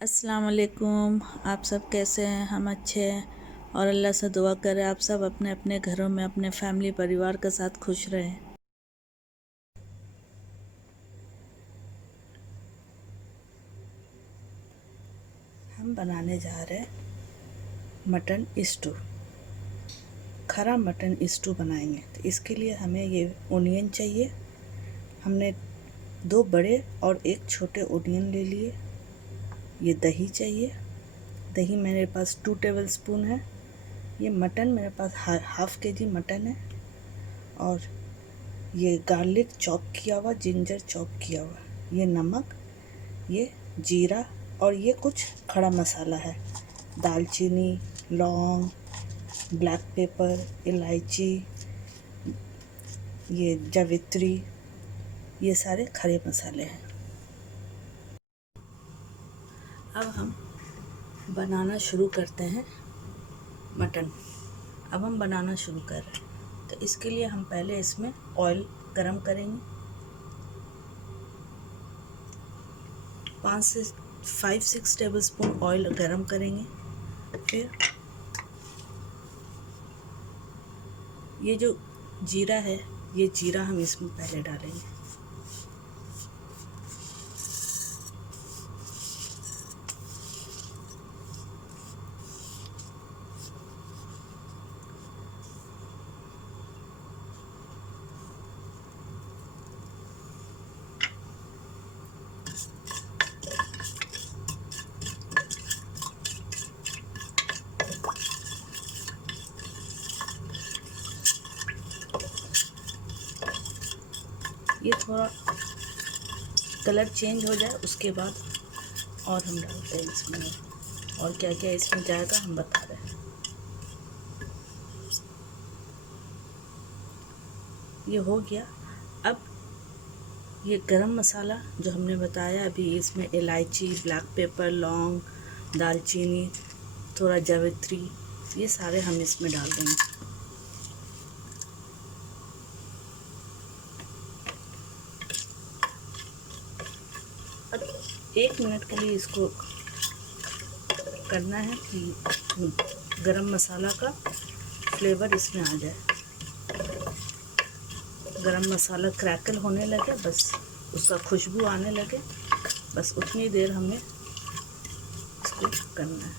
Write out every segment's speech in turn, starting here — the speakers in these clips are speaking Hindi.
अस्सलाम वालेकुम। आप सब कैसे हैं? हम अच्छे हैं और अल्लाह से दुआ करें आप सब अपने अपने घरों में अपने फैमिली परिवार के साथ खुश रहें। हम बनाने जा रहे हैं मटन स्टू। खरा मटन स्टू बनाएंगे तो इसके लिए हमें ये ओनियन चाहिए। हमने 2 बड़े और 1 छोटे ओनियन ले लिए। ये दही चाहिए। दही मेरे पास 2 टेबल स्पून है। ये मटन मेरे पास हाफ केजी मटन है। और ये गार्लिक चॉप किया हुआ, जिंजर चॉप किया हुआ, ये नमक, ये जीरा और ये कुछ खड़ा मसाला है। दालचीनी, लौंग, ब्लैक पेपर, इलायची, ये जावित्री, ये सारे खड़े मसाले हैं। अब हम बनाना शुरू करते हैं मटन। अब हम बनाना शुरू कर रहे हैं तो इसके लिए हम पहले इसमें ऑयल गरम करेंगे। 5 से 5-6 टेबल स्पून ऑयल गरम करेंगे। फिर ये जो जीरा है, ये जीरा हम इसमें पहले डालेंगे। ये थोड़ा कलर चेंज हो जाए उसके बाद और हम डालते हैं इसमें, और क्या क्या इसमें जाएगा हम बता रहे हैं। ये हो गया। अब ये गरम मसाला जो हमने बताया अभी, इसमें इलायची, ब्लैक पेपर, लौंग, दालचीनी, थोड़ा जावित्री, ये सारे हम इसमें डाल देंगे। अब 1 मिनट के लिए इसको करना है कि गरम मसाला का फ्लेवर इसमें आ जाए। गरम मसाला क्रैकल होने लगे, बस उसका खुशबू आने लगे, बस उतनी देर हमें इसको करना है।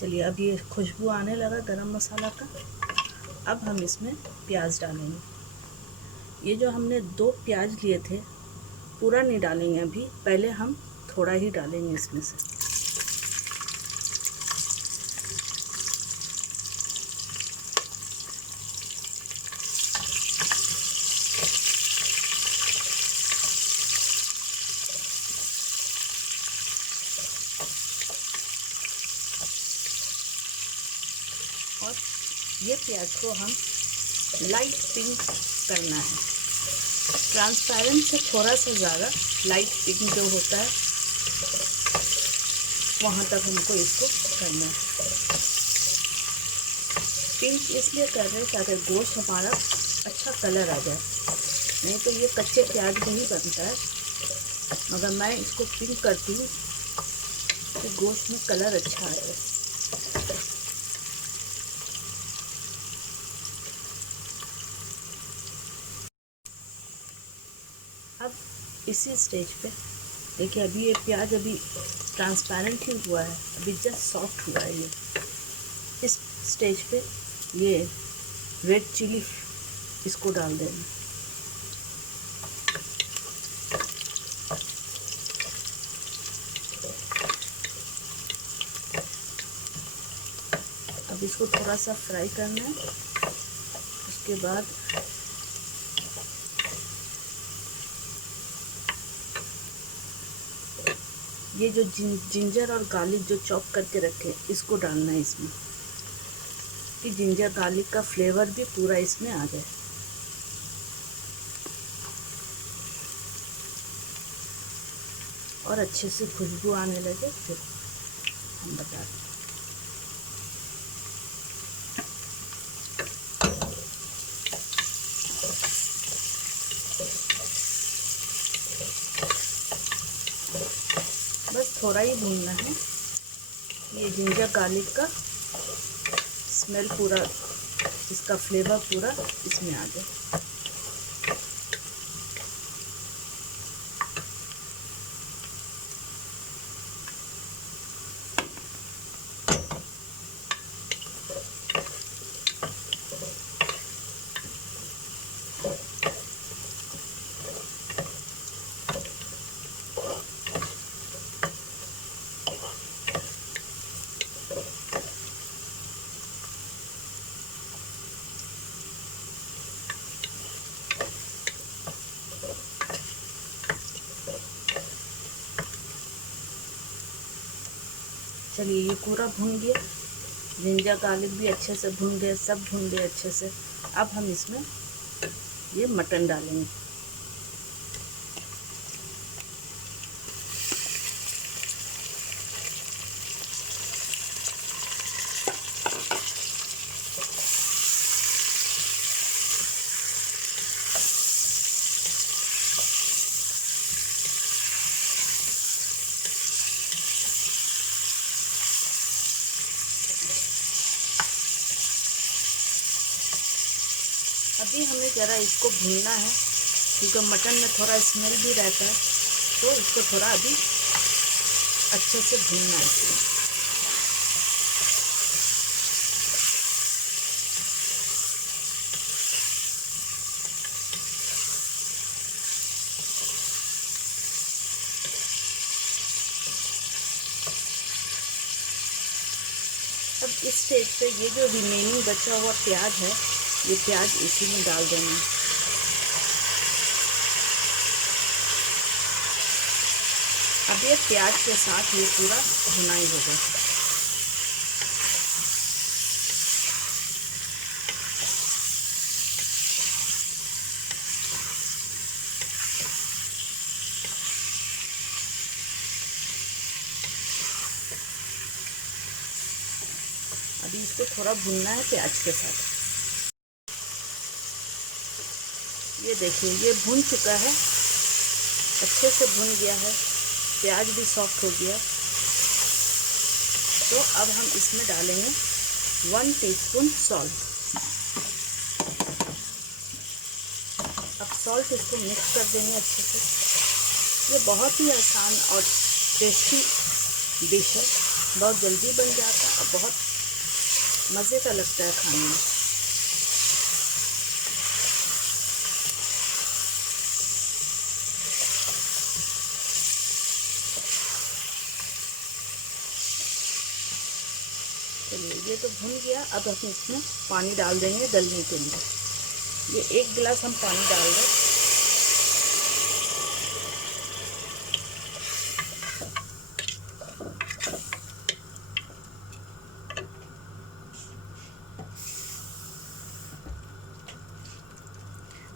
चलिए, अब ये खुशबू आने लगा गरम मसाला का। अब हम इसमें प्याज डालेंगे। ये जो हमने 2 प्याज लिए थे, पूरा नहीं डालेंगे अभी, पहले हम थोड़ा ही डालेंगे इसमें से। और ये प्याज को हम लाइट पिंक करना है। ट्रांसपेरेंट से थोड़ा सा ज़्यादा लाइट पिंक जो होता है वहाँ तक हमको इसको करना है। पिंक इसलिए कर रहे हैं ताकि गोश्त हमारा अच्छा कलर आ जाए, नहीं तो ये कच्चे प्याज में ही बनता है, मगर मैं इसको पिंक करती हूँ तो गोश्त में कलर अच्छा आएगा। अब इसी स्टेज पे देखिए, अभी ये प्याज अभी ट्रांसपेरेंट ही हुआ है, अभी जस्ट सॉफ्ट हुआ है ये। इस स्टेज पे ये रेड चिली इसको डाल देना। अब इसको थोड़ा सा फ्राई करना है। उसके बाद ये जो जिंजर और गार्लिक जो चॉप करके रखे इसको डालना है इसमें, कि जिंजर गार्लिक का फ्लेवर भी पूरा इसमें आ जाए। और अच्छे से खुशबू आने लगे फिर हम बता दें। बस थोड़ा ही भूनना है। ये जिंजर गार्लिक का स्मेल पूरा, इसका फ्लेवर पूरा इसमें आ जाए। चलिए ये पूरा भुन गया, जिंजर गार्लिक भी अच्छे से भुन गए, सब भुन गए अच्छे से। अब हम इसमें ये मटन डालेंगे। अभी हमें ज़रा इसको भूनना है, क्योंकि मटन में थोड़ा स्मेल भी रहता है, तो इसको थोड़ा अभी अच्छे से भूनना है। अब इस स्टेज पे ये जो रिमेनिंग बचा हुआ प्याज है, ये प्याज इसी में डाल देना। अब ये प्याज के साथ ये पूरा भुनाई होगा। अभी इसको थोड़ा भुनना है प्याज के साथ। ये देखिए ये भुन चुका है, अच्छे से भुन गया है, प्याज भी सॉफ्ट हो गया। तो अब हम इसमें डालेंगे 1 टीस्पून सॉल्ट। अब सॉल्ट इसको मिक्स कर देंगे अच्छे से। ये बहुत ही आसान और टेस्टी डिश है, बहुत जल्दी बन जाता है और बहुत मज़े का लगता है खाने में। चलिए ये तो भुन गया। अब हम इसमें पानी डाल देंगे गलने के लिए। ये 1 गिलास हम पानी डाल दें।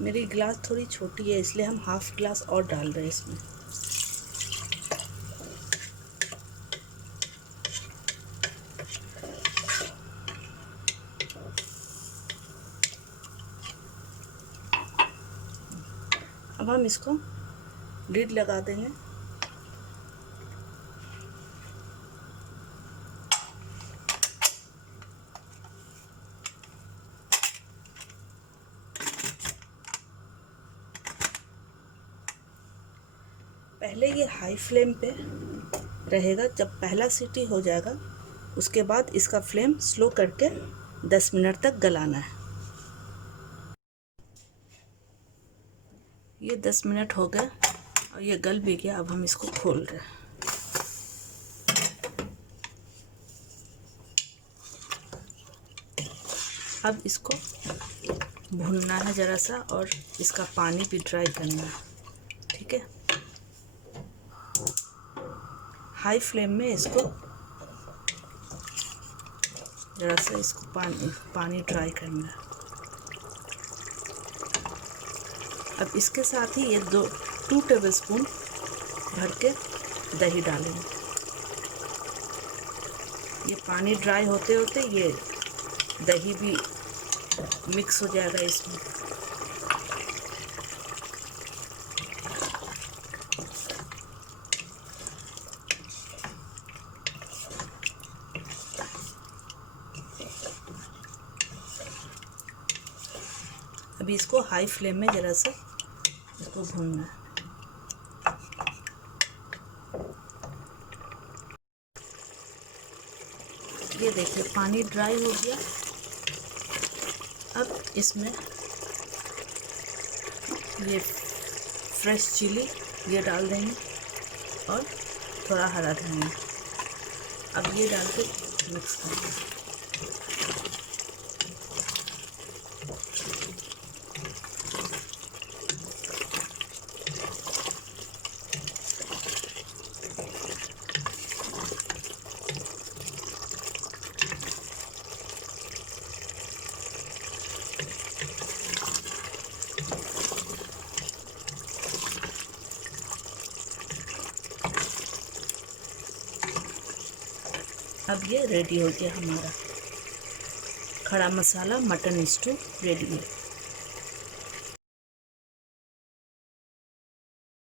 मेरी गिलास थोड़ी छोटी है, इसलिए हम हाफ गिलास और डाल रहे हैं इसमें। अब हम इसको लीड लगा देंगे। पहले ये हाई फ्लेम पे रहेगा। जब पहला सीटी हो जाएगा उसके बाद इसका फ्लेम स्लो करके 10 मिनट तक गलाना है। ये 10 मिनट हो गए और ये गल भी गया। अब हम इसको खोल रहे हैं। अब इसको भूनना है ज़रा सा और इसका पानी भी ड्राई करना है। ठीक है, हाई फ्लेम में इसको ज़रा सा इसको पानी ड्राई करना है। अब इसके साथ ही ये 2 टेबलस्पून भर के दही डालेंगे। ये पानी ड्राई होते होते ये दही भी मिक्स हो जाएगा इसमें। अभी इसको हाई फ्लेम में ज़रा सा इसको भूनना है। ये देखिए पानी ड्राई हो गया। अब इसमें ये फ्रेश चिली ये डाल देंगे और थोड़ा हरा धनिया। अब ये डाल के मिक्स करेंगे। अब ये रेडी हो गया, हमारा खड़ा मसाला मटन स्टू रेडी है।